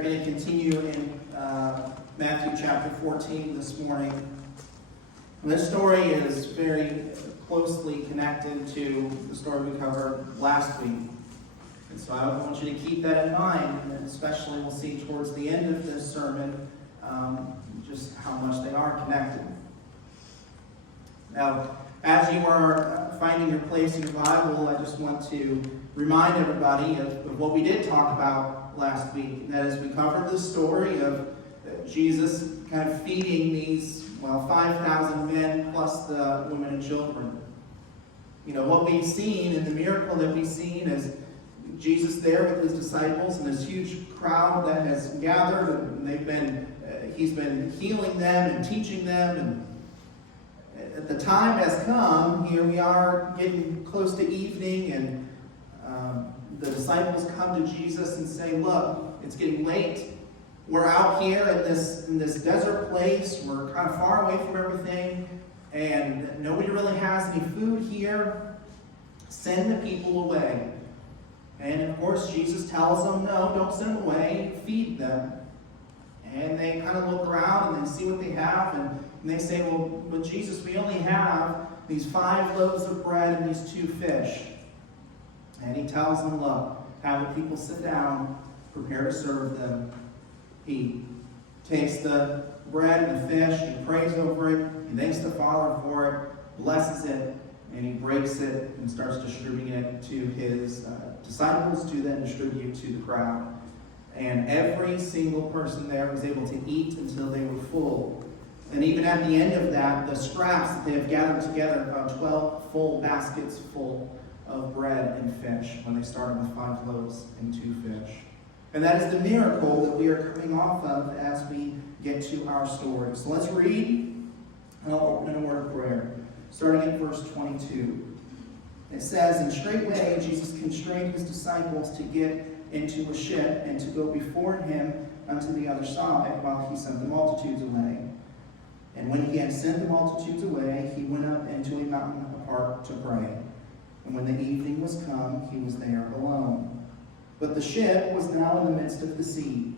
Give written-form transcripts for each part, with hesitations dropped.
are going to continue in Matthew chapter 14 this morning. And this story is very closely connected to the story we covered last week. And so I want you to keep that in mind, and especially we'll see towards the end of this sermon just how much they are connected. Now, as you are finding your place in your Bible, I just want to remind everybody of what we did talk about last week. And that is, we covered the story of Jesus kind of feeding these, 5,000 men plus the women and children. You know, what we've seen and the miracle that we've seen is Jesus there with his disciples and this huge crowd that has gathered, and he's been healing them and teaching them, and the time has come. Here we are getting close to evening, and the disciples come to Jesus and say, look, it's getting late. We're out here in this desert place. We're kind of far away from everything, and nobody really has any food here. Send the people away. And of course, Jesus tells them, no, don't send them away. Feed them. And they kind of look around and they see what they have, and they say, well, Jesus, we only have these 5 loaves of bread and these 2 fish. And he tells them, look, have the people sit down, prepare to serve them. He takes the bread and the fish, he prays over it, he thanks the Father for it, blesses it, and he breaks it and starts distributing it to his disciples to then distribute to the crowd. And every single person there was able to eat until they were full. And even at the end of that, the scraps that they have gathered together, about 12 full baskets full of bread and fish when they started with 5 loaves and 2 fish. And that is the miracle that we are coming off of as we get to our story. So let's read, and I'll open in a word of prayer, starting at verse 22. It says, and straightway Jesus constrained his disciples to get into a ship and to go before him unto the other side while he sent the multitudes away. And when he had sent the multitudes away, he went up into a mountain apart to pray. And when the evening was come, he was there alone. But the ship was now in the midst of the sea,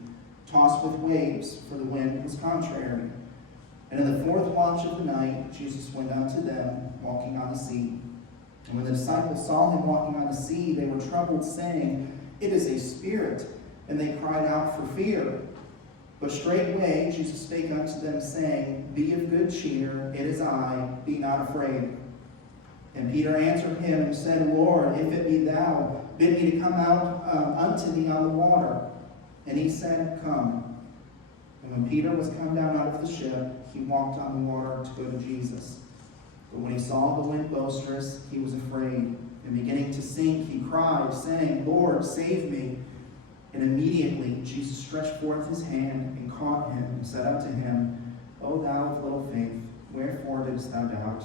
tossed with waves, for the wind was contrary. And in the 4th watch of the night, Jesus went out to them, walking on the sea. And when the disciples saw him walking on the sea, they were troubled, saying, it is a spirit. And they cried out for fear. But straightway Jesus spake unto them, saying, be of good cheer, it is I, be not afraid. And Peter answered him and said, Lord, if it be thou, bid me to come out unto thee on the water. And he said, come. And when Peter was come down out of the ship, he walked on the water to go to Jesus. But when he saw the wind boisterous, he was afraid. And beginning to sink, he cried, saying, Lord, save me. And immediately Jesus stretched forth his hand and caught him and said unto him, O thou of little faith, wherefore didst thou doubt?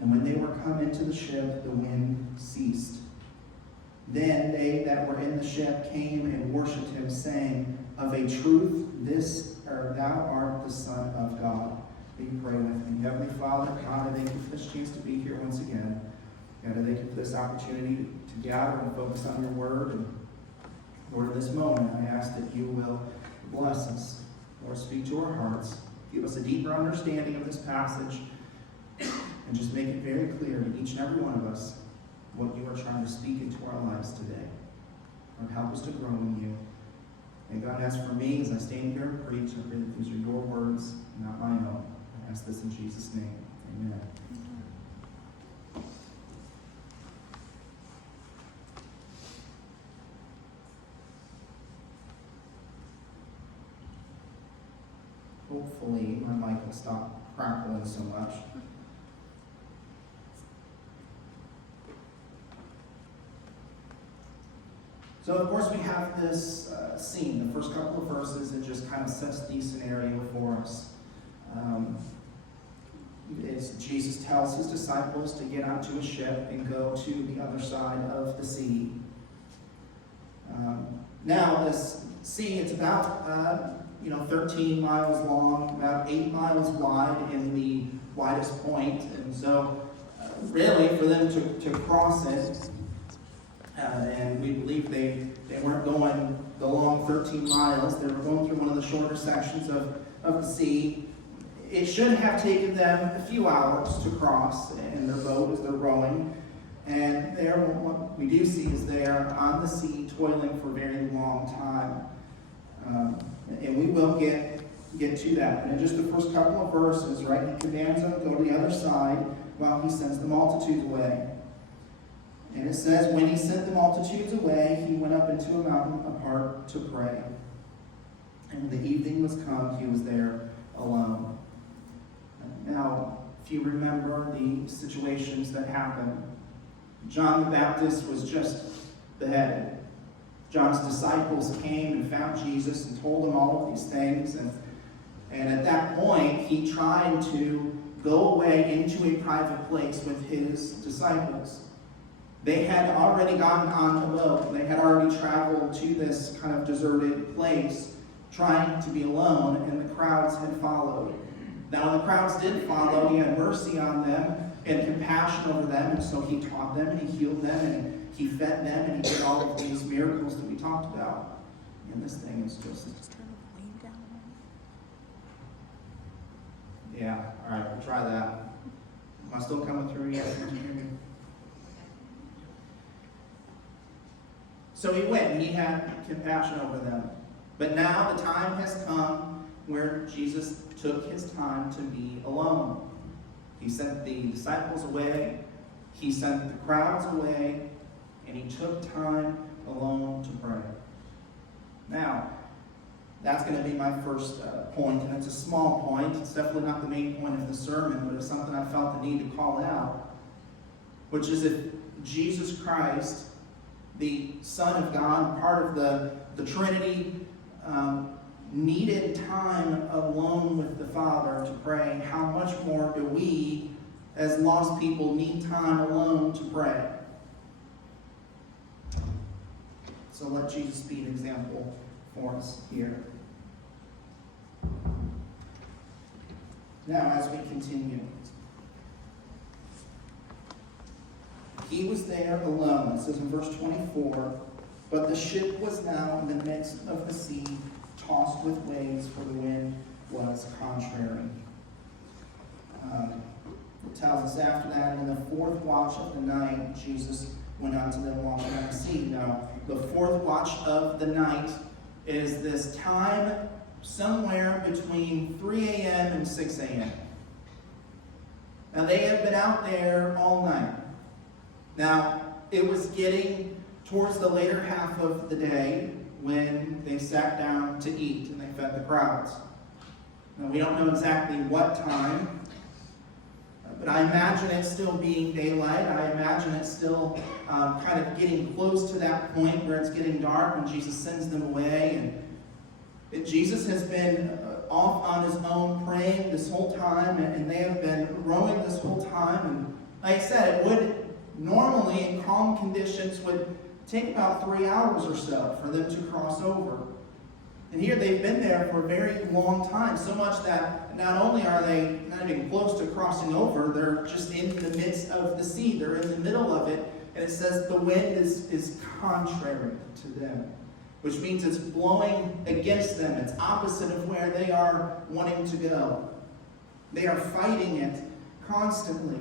And when they were come into the ship, the wind ceased. Then they that were in the ship came and worshipped him, saying, of a truth, thou art the Son of God. Will you pray with me? Heavenly Father, God, I thank you for this chance to be here once again. God, I thank you for this opportunity to gather and focus on your word. And Lord, in this moment, I ask that you will bless us. Lord, speak to our hearts. Give us a deeper understanding of this passage. And just make it very clear to each and every one of us what you are trying to speak into our lives today. Lord, help us to grow in you. And God, as for me, as I stand here and preach, I pray that these are your words, not my own. I ask this in Jesus' name. Amen. Hopefully, my mic will stop crackling so much. So, of course, we have this scene. The first couple of verses, it just kind of sets the scenario for us. Jesus tells his disciples to get onto a ship and go to the other side of the sea. Now, this sea, it's about 13 miles long, about 8 miles wide in the widest point. And so, really, for them to cross it, and we believe they They weren't going the long 13 miles. They were going through one of the shorter sections of the sea. It should have taken them a few hours to cross in their boat as they're rowing. And there, what we do see is they are on the sea toiling for a very long time. And we will get to that. But in just the first couple of verses, right, he commands them to go to the other side while he sends the multitudes away. And it says, when he sent the multitudes away, he went up into a mountain apart to pray. And when the evening was come, he was there alone. Now, if you remember the situations that happened, John the Baptist was just beheaded. John's disciples came and found Jesus and told him all of these things. And at that point, he tried to go away into a private place with his disciples. They had already gotten on the boat. They had already traveled to this kind of deserted place, trying to be alone, and the crowds had followed. Now, when the crowds did follow, he had mercy on them and compassion over them, and so he taught them, and he healed them, and he fed them, and he did all of these miracles that we talked about. And this thing is just... Yeah, all right, we'll try that. Am I still coming through yet? So he went, and he had compassion over them. But now the time has come where Jesus took his time to be alone. He sent the disciples away, he sent the crowds away, and he took time alone to pray. Now, that's going to be my first point, and it's a small point. It's definitely not the main point of the sermon, but it's something I felt the need to call out, which is if Jesus Christ, the Son of God, part of the Trinity, needed time alone with the Father to pray, how much more do we, as lost people, need time alone to pray? So let Jesus be an example for us here. Now, as we continue, he was there alone. It says in verse 24, but the ship was now in the midst of the sea, tossed with waves, for the wind was contrary. It tells us after that, in the fourth watch of the night, Jesus went unto them walking on the sea. Now, the fourth watch of the night is this time somewhere between 3 a.m. and 6 a.m. Now, they have been out there all night. Now, it was getting towards the later half of the day when they sat down to eat and they fed the crowds. Now, we don't know exactly what time, but I imagine it still being daylight. I imagine it still kind of getting close to that point where it's getting dark when Jesus sends them away. And Jesus has been off on his own praying this whole time, and they have been rowing this whole time. And like I said, it would normally, in calm conditions, would take about 3 hours or so for them to cross over. And here they've been there for a very long time, so much that not only are they not even close to crossing over, they're just in the midst of the sea. They're in the middle of it, and it says the wind is contrary to them, which means it's blowing against them. It's opposite of where they are wanting to go. They are fighting it constantly.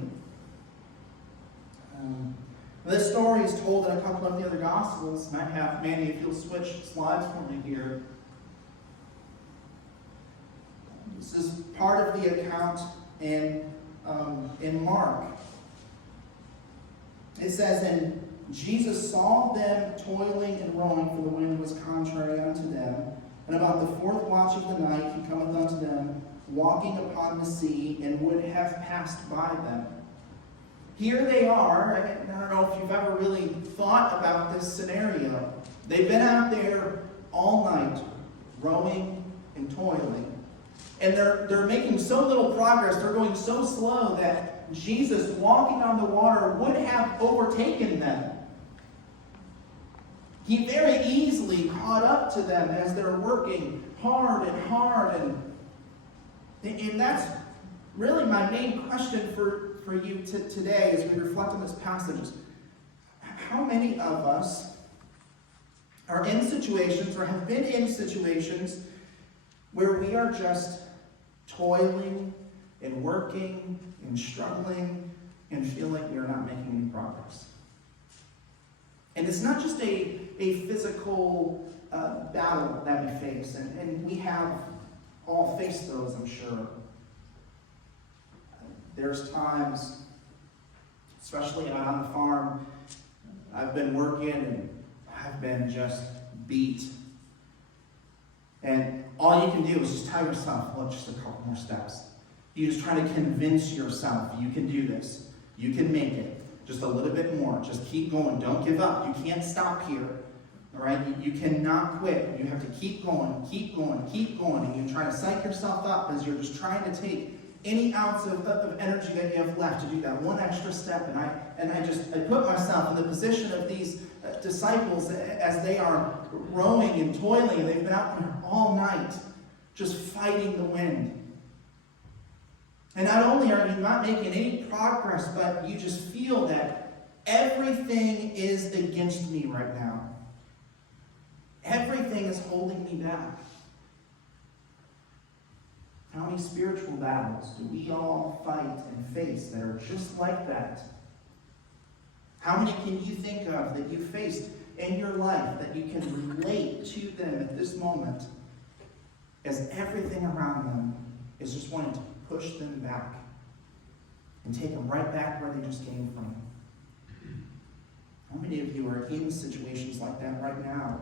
This story is told in a couple of the other Gospels. Might have Manny, if you'll switch slides for me here. This is part of the account in Mark. It says, and Jesus saw them toiling and rowing, for the wind was contrary unto them. And about the fourth watch of the night he cometh unto them, walking upon the sea, and would have passed by them. Here they are. I don't know if you've ever really thought about this scenario. They've been out there all night, rowing and toiling. And they're making so little progress, they're going so slow that Jesus, walking on the water, would have overtaken them. He very easily caught up to them as they're working hard, and that's really my main question for you today as we reflect on this passage. How many of us are in situations or have been in situations where we are just toiling and working and struggling and feel like we are not making any progress. And it's not just a physical battle that we face, and we have all faced those, I'm sure. There's times, especially out on the farm, I've been working and I've been just beat. And all you can do is just tell yourself, well, just a couple more steps. You just try to convince yourself you can do this. You can make it. Just a little bit more. Just keep going. Don't give up. You can't stop here. All right? You cannot quit. You have to keep going, keep going, keep going. And you try to psych yourself up as you're just trying to take any ounce of energy that you have left to do that one extra step. And I put myself in the position of these disciples as they are rowing and toiling. And they've been out there all night just fighting the wind. And not only are you not making any progress, but you just feel that everything is against me right now. Everything is holding me back. How many spiritual battles do we all fight and face that are just like that? How many can you think of that you faced in your life that you can relate to them at this moment as everything around them is just wanting to push them back and take them right back where they just came from? How many of you are in situations like that right now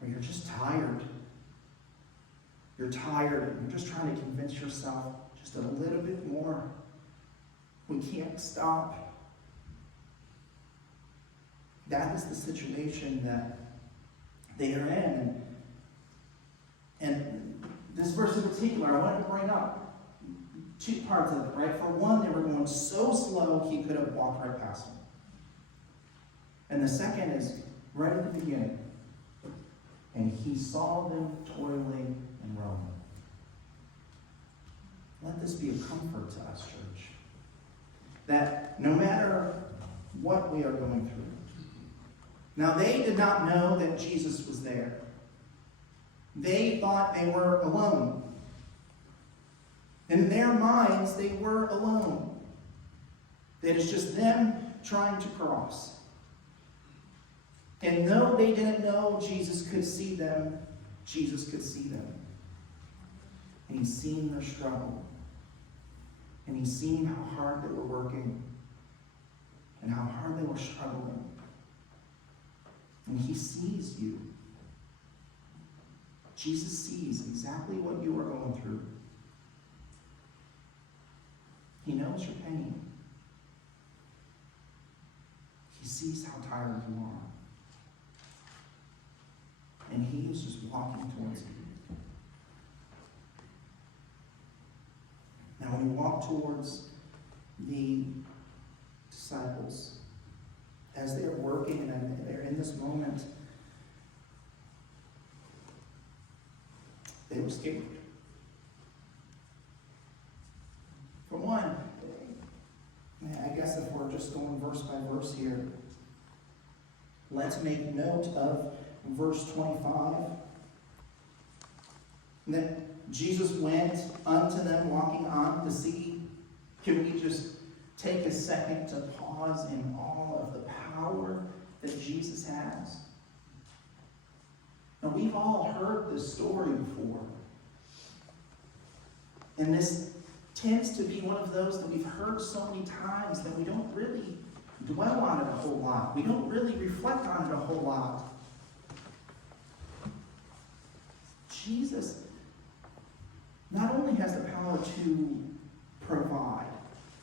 where you're just tired? You're tired and you're just trying to convince yourself just a little bit more. We can't stop. That is the situation that they are in. And this verse in particular, I wanted to bring up two parts of it, right? For one, they were going so slow he could have walked right past them. And the second is right at the beginning. And he saw them toiling and rowing. Let this be a comfort to us, church. That no matter what we are going through. Now, they did not know that Jesus was there. They thought they were alone. In their minds, they were alone. That it's just them trying to cross. And though they didn't know Jesus could see them, Jesus could see them. And he's seen their struggle. And he's seen how hard they were working. And how hard they were struggling. And he sees you. Jesus sees exactly what you are going through. He knows your pain. He sees how tired you are. And he is just walking towards you. Now, when you walk towards the disciples, as they're working and they're in this moment, they were scared. For one, I guess if we're just going verse by verse here, let's make note of verse 25. And then Jesus went unto them walking on the sea. Can we just take a second to pause in awe of the power that Jesus has? Now, we've all heard this story before. And this tends to be one of those that we've heard so many times that we don't really dwell on it a whole lot. We don't really reflect on it a whole lot. Jesus not only has the power to provide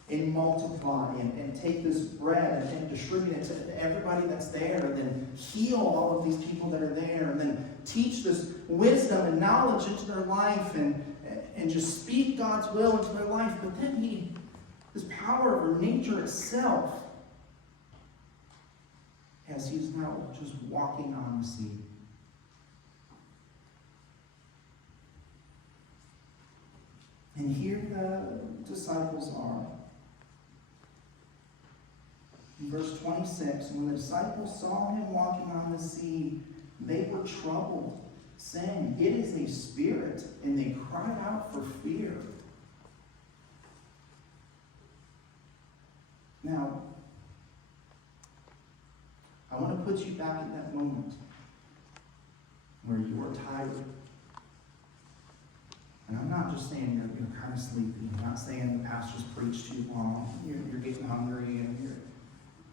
and multiply and take this bread and distribute it to everybody that's there, and then heal all of these people that are there, and then teach this wisdom and knowledge into their life, and just speak God's will into their life. But then this power over nature itself, as he's now just walking on the sea. And here the disciples are. In verse 26, when the disciples saw him walking on the sea, they were troubled, saying, "It is a spirit," and they cried out for fear. Now, I want to put you back in that moment where you were tired. And I'm not just saying you're kind of sleepy. I'm not saying the pastor's preached too long. You're getting hungry and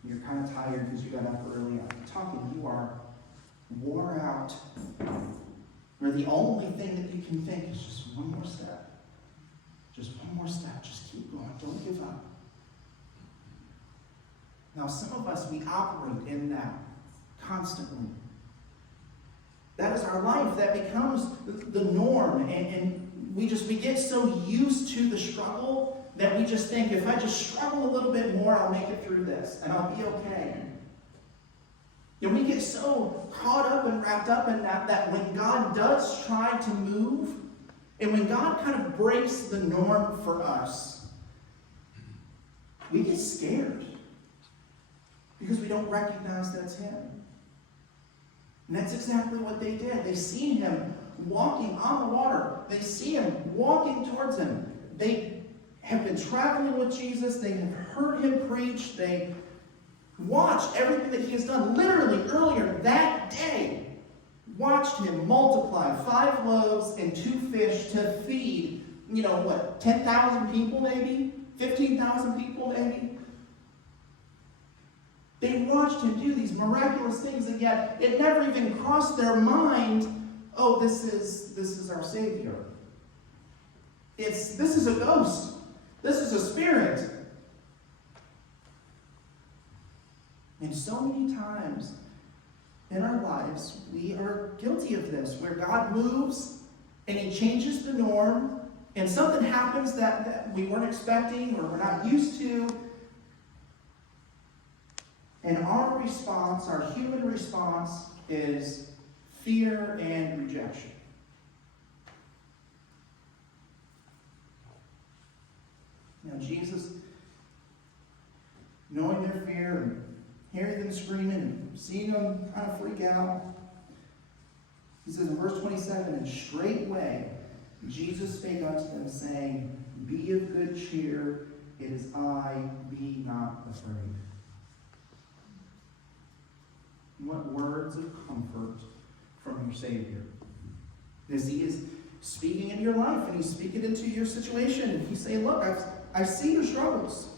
you're kind of tired because you got up early. I'm talking you are wore out. Where the only thing that you can think is just one more step. Just one more step. Just keep going. Don't give up. Now, some of us, we operate in that constantly. That is our life. That becomes the norm. And we get so used to the struggle that we just think, if I just struggle a little bit more, I'll make it through this and I'll be okay. And we get so caught up and wrapped up in that when God does try to move, and when God kind of breaks the norm for us, we get scared because we don't recognize that's Him. And that's exactly what they did. They see Him walking on the water. They see Him walking towards Him. They have been traveling with Jesus. They have heard Him preach. They watched everything that He has done. Literally, earlier that day, watched Him multiply 5 loaves and 2 fish to feed, 10,000 people maybe? 15,000 people maybe? They watched Him do these miraculous things, and yet it never even crossed their mind, oh, this is our Savior. This is a ghost. This is a spirit. And so many times in our lives, we are guilty of this, where God moves and He changes the norm, and something happens that we weren't expecting or we're not used to. And our response, our human response, is fear and rejection. Now, Jesus, knowing their fear and hearing them screaming and seeing them kind of freak out, He says in verse 27, "And straightway Jesus spake unto them, saying, Be of good cheer, it is I, be not afraid." What words of comfort from your Savior. As He is speaking into your life and He's speaking into your situation. And He's saying, look, I see your struggles.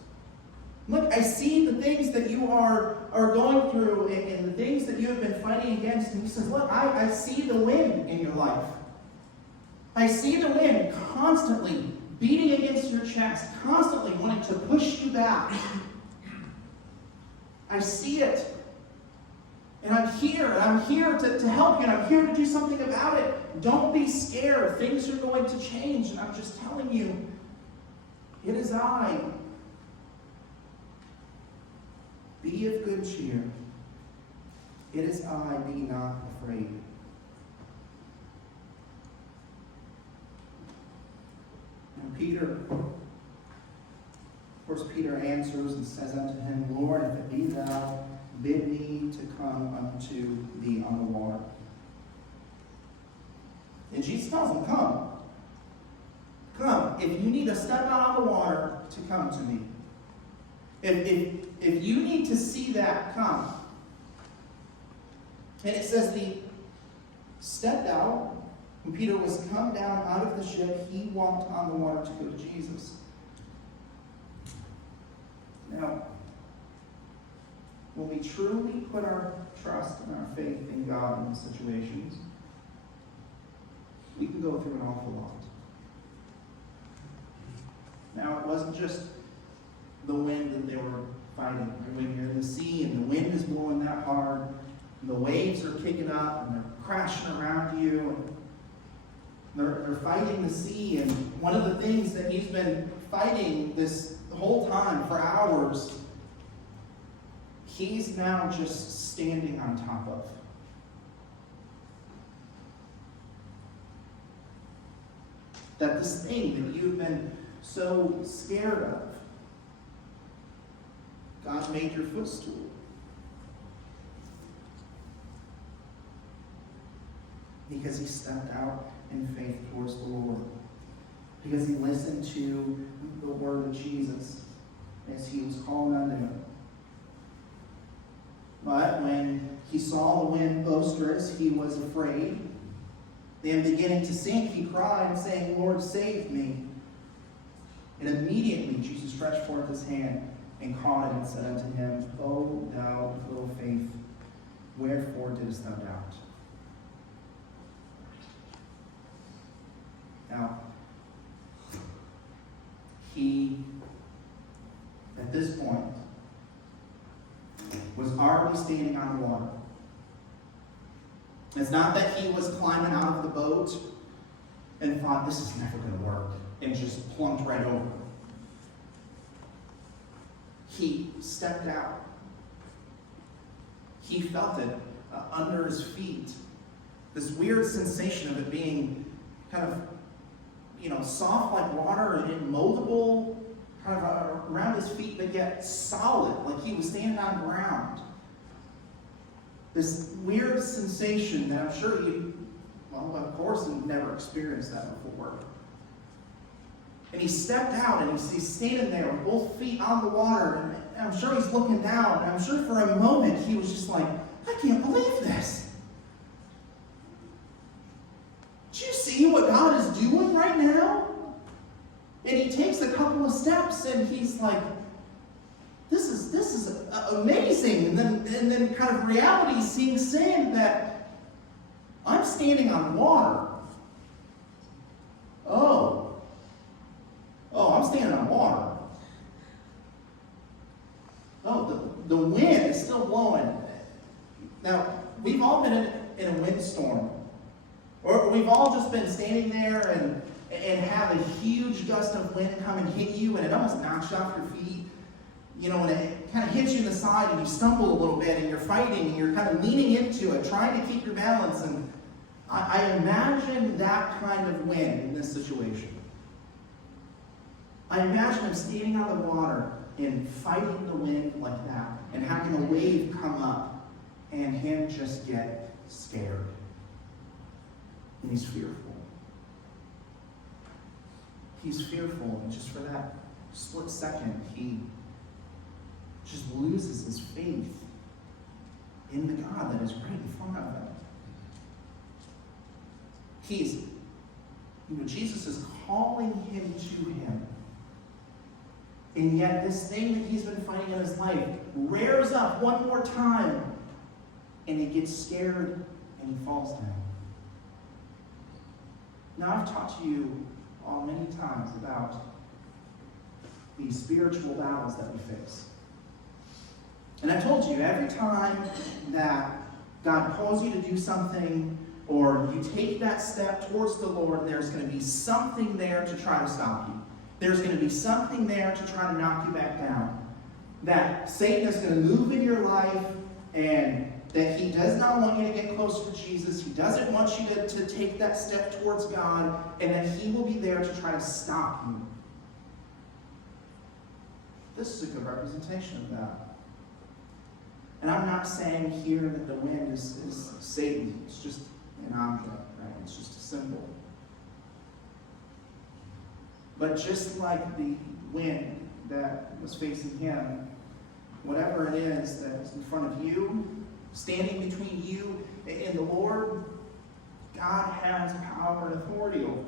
Look, I see the things that you are going through and the things that you have been fighting against. And He says, look, I see the wind in your life. I see the wind constantly beating against your chest, constantly wanting to push you back. I see it. And I'm here to help you, and I'm here to do something about it. Don't be scared. Things are going to change, and I'm just telling you, it is I. Be of good cheer. It is I, be not afraid. And Peter, of course, Peter answers and says unto Him, Lord, if it be Thou, bid me to come unto Thee on the water. And Jesus tells him, come. Come. If you need to step out on the water, to come to me. If you need to see that, come. And it says He stepped out. When Peter was come down out of the ship, he walked on the water to go to Jesus. Now, when we truly put our trust and our faith in God in these situations, we can go through an awful lot. Now, it wasn't just the wind that they were fighting. When you're in the sea and the wind is blowing that hard, and the waves are kicking up and they're crashing around you, and they're fighting the sea, and one of the things that He's been fighting this whole time for hours, He's now just standing on top of. That this thing that you've been so scared of, God made your footstool. Because he stepped out in faith towards the Lord. Because he listened to the word of Jesus as he was calling unto him. But when he saw the wind boisterous, he was afraid. Then beginning to sink, he cried, saying, Lord, save me. And immediately Jesus stretched forth his hand and caught him and said unto him, O thou of little faith, wherefore didst thou doubt? Now, he, at this point, was already standing on the water. It's not that he was climbing out of the boat and thought, this is never going to work, and just plunked right over. He stepped out. He felt it under his feet. This weird sensation of it being kind of, soft like water and moldable, kind of around his feet, but yet solid, like he was standing on ground. This weird sensation that I'm sure of course, you've never experienced that before. And he stepped out and he's standing there with both feet on the water. And I'm sure he's looking down. And I'm sure for a moment he was just like, I can't believe this. Do you see what God is doing right now? And he takes a couple of steps and he's like, this is amazing. And then kind of reality sinks in that I'm standing on water. Oh, I'm standing on water. Oh, the wind is still blowing. Now, we've all been in a windstorm. Or we've all just been standing there and have a huge gust of wind come and hit you, and it almost knocks you off your feet. And it kind of hits you in the side, and you stumble a little bit, and you're fighting, and you're kind of leaning into it, trying to keep your balance. And I imagine that kind of wind in this situation. I imagine him standing on the water and fighting the wind like that, and having a wave come up, and him just get scared. And he's fearful. He's fearful, and just for that split second, he just loses his faith in the God that is right in front of him. Jesus is calling him to him. And yet this thing that he's been fighting in his life rears up one more time, and he gets scared and he falls down. Now, I've taught to you all many times about these spiritual battles that we face. And I've told you, every time that God calls you to do something, or you take that step towards the Lord, there's going to be something there to try to stop you. There's going to be something there to try to knock you back down. That Satan is going to move in your life, and that he does not want you to get closer to Jesus. He doesn't want you to take that step towards God, and that he will be there to try to stop you. This is a good representation of that. And I'm not saying here that the wind is Satan. It's just an object, right? It's just a symbol. But just like the wind that was facing him, whatever it is that is in front of you, standing between you and the Lord, God has power and authority over it.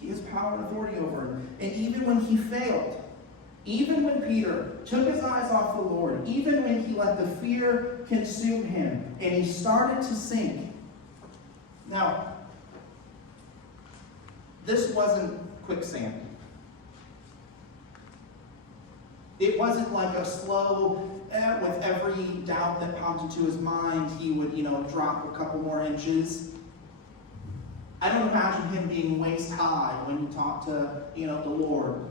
He has power and authority over it. And even when he failed, even when Peter took his eyes off the Lord, even when he let the fear consume him and he started to sink. Now, this wasn't quicksand. It wasn't like a slow, with every doubt that popped into his mind, he would, drop a couple more inches. I don't imagine him being waist high when he talked to, the Lord.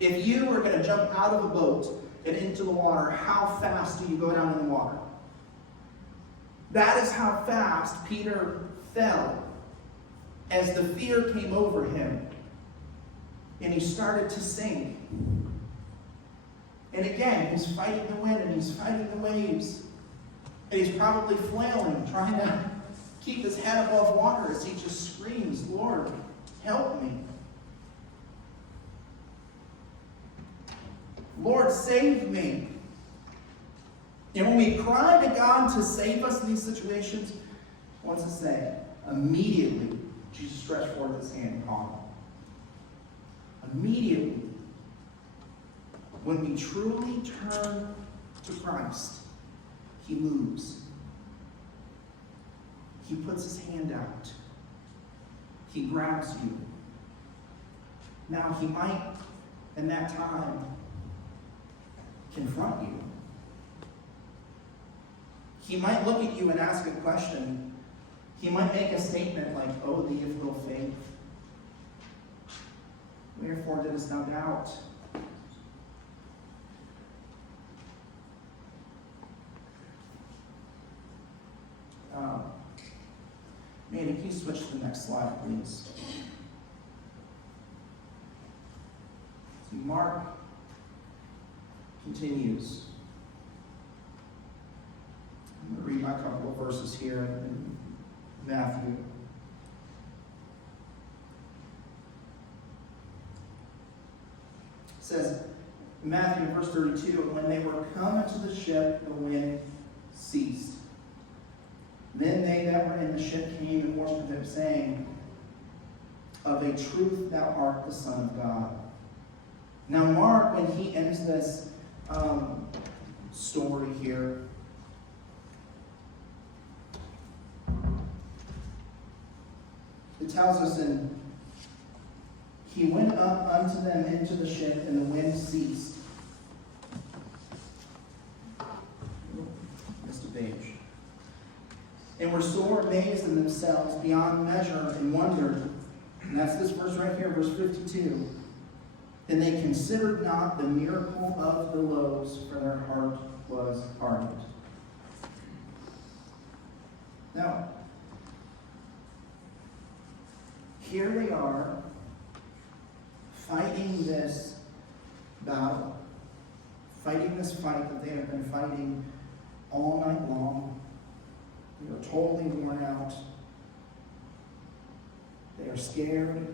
If you were going to jump out of a boat and into the water, how fast do you go down in the water? That is how fast Peter fell. as the fear came over him and he started to sink. And again, he's fighting the wind and he's fighting the waves. And he's probably flailing, trying to keep his head above water as he just screams, Lord, help me. Lord, save me. And when we cry to God to save us in these situations, what's it say? Immediately, Jesus stretched forth his hand and caught him. Immediately. When we truly turn to Christ, he moves. He puts his hand out. He grabs you. Now, he might, in that time, confront you. He might look at you and ask a question. He might make a statement like, "O thee of little faith, wherefore didst thou doubt?" Manny, can you switch to the next slide, please? So Mark continues. I'm going to read my couple of verses here in Matthew. It says, in Matthew, verse 32, when they were come into the ship, the wind ceased. Then they that were in the ship came and worshipped him, saying, of a truth thou art the Son of God. Now Mark, when he ends this story here, it tells us he went up unto them into the ship, and the wind ceased. Missed a page. And were sore amazed in themselves beyond measure and wondered. And that's this verse right here, verse 52. And they considered not the miracle of the loaves, for their heart was hardened. Now, here they are fighting this battle, fighting this fight that they have been fighting all night long. They are totally worn out. They are scared.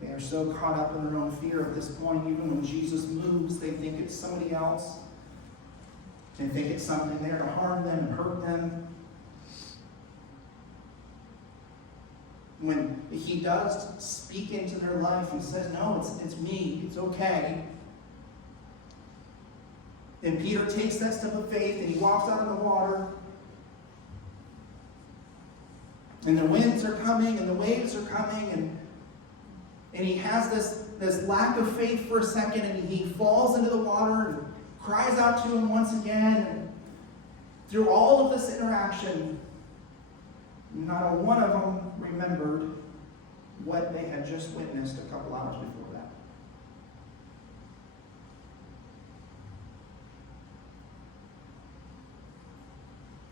They are so caught up in their own fear at this point. Even when Jesus moves, they think it's somebody else. They think it's something there to harm them and hurt them. When he does speak into their life and says, no, it's me, it's okay. And Peter takes that step of faith and he walks out of the water. And the winds are coming and the waves are coming, and he has this lack of faith for a second, and he falls into the water and cries out to him once again. And through all of this interaction, not a one of them remembered what they had just witnessed a couple hours before that.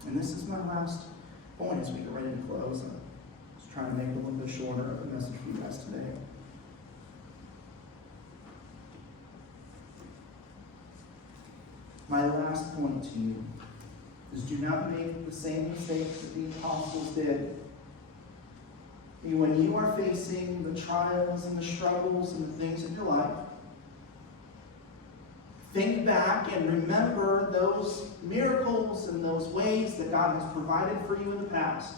And this is my last point as we get ready to close. I'm just trying to make it a little bit shorter of the message for you guys today. My last point to you is, do not make the same mistakes that the apostles did. When you are facing the trials and the struggles and the things in your life, think back and remember those miracles and those ways that God has provided for you in the past.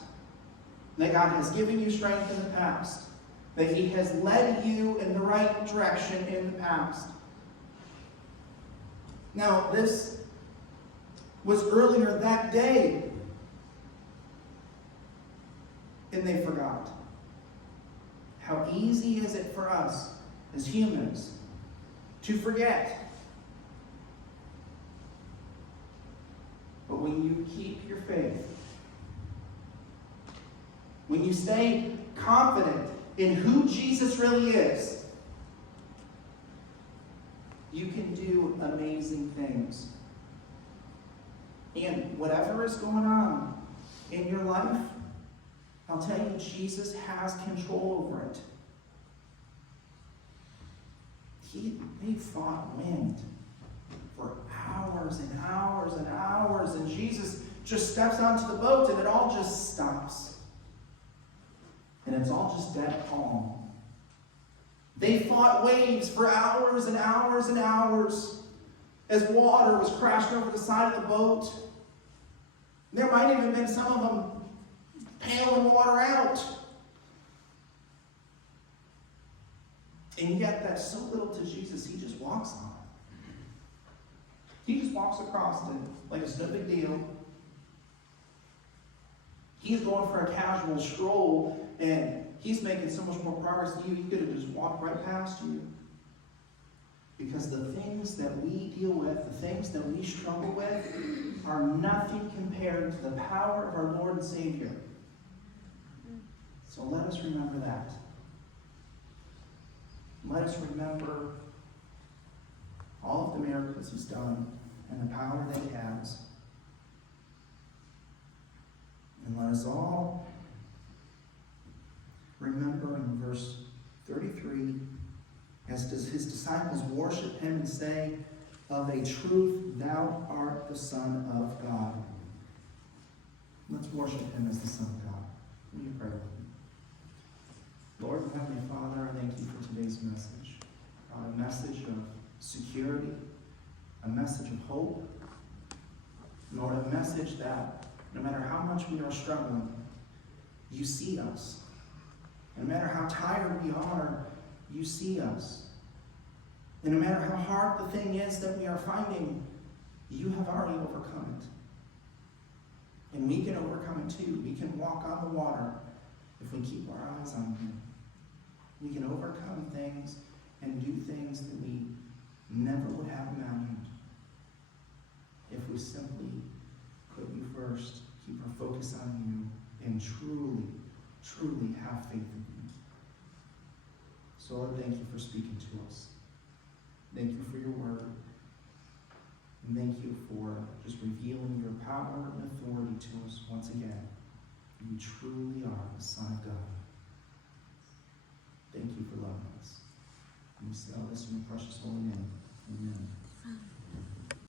That God has given you strength in the past. That he has led you in the right direction in the past. Now, this was earlier that day, and they forgot. How easy is it for us as humans to forget? But when you keep your faith, when you stay confident in who Jesus really is, you can do amazing things. And whatever is going on in your life, I'll tell you, Jesus has control over it. They fought wind for hours and hours and hours, and Jesus just steps onto the boat and it all just stops. And it's all just dead calm. They fought waves for hours and hours and hours as water was crashing over the side of the boat. There might even have been some of them paling water out. And yet that's so little to Jesus, he just walks on it. He just walks across it like it's no big deal. He's going for a casual stroll, and he's making so much more progress than you. He could have just walked right past you. Because the things that we deal with, the things that we struggle with, are nothing compared to the power of our Lord and Savior. So let us remember that. Let us remember all of the miracles he's done and the power that he has. And let us all remember in verse 33, as does his disciples worship him and say, "Of a truth, thou art the Son of God." Let's worship him as the Son of God. Will you pray with me? Lord, Heavenly Father, I thank you for today's message. A message of security, a message of hope. Lord, a message that no matter how much we are struggling, you see us. No matter how tired we are, you see us. And no matter how hard the thing is that we are finding, you have already overcome it. And we can overcome it too. We can walk on the water if we keep our eyes on you. We can overcome things and do things that we never would have imagined if we simply put you first, keep our focus on you, and truly, truly have faith in you. So Lord, thank you for speaking to us. Thank you for your word. And thank you for just revealing your power and authority to us once again. You truly are the Son of God. Thank you for loving us. And we say all this in your precious holy name. Amen.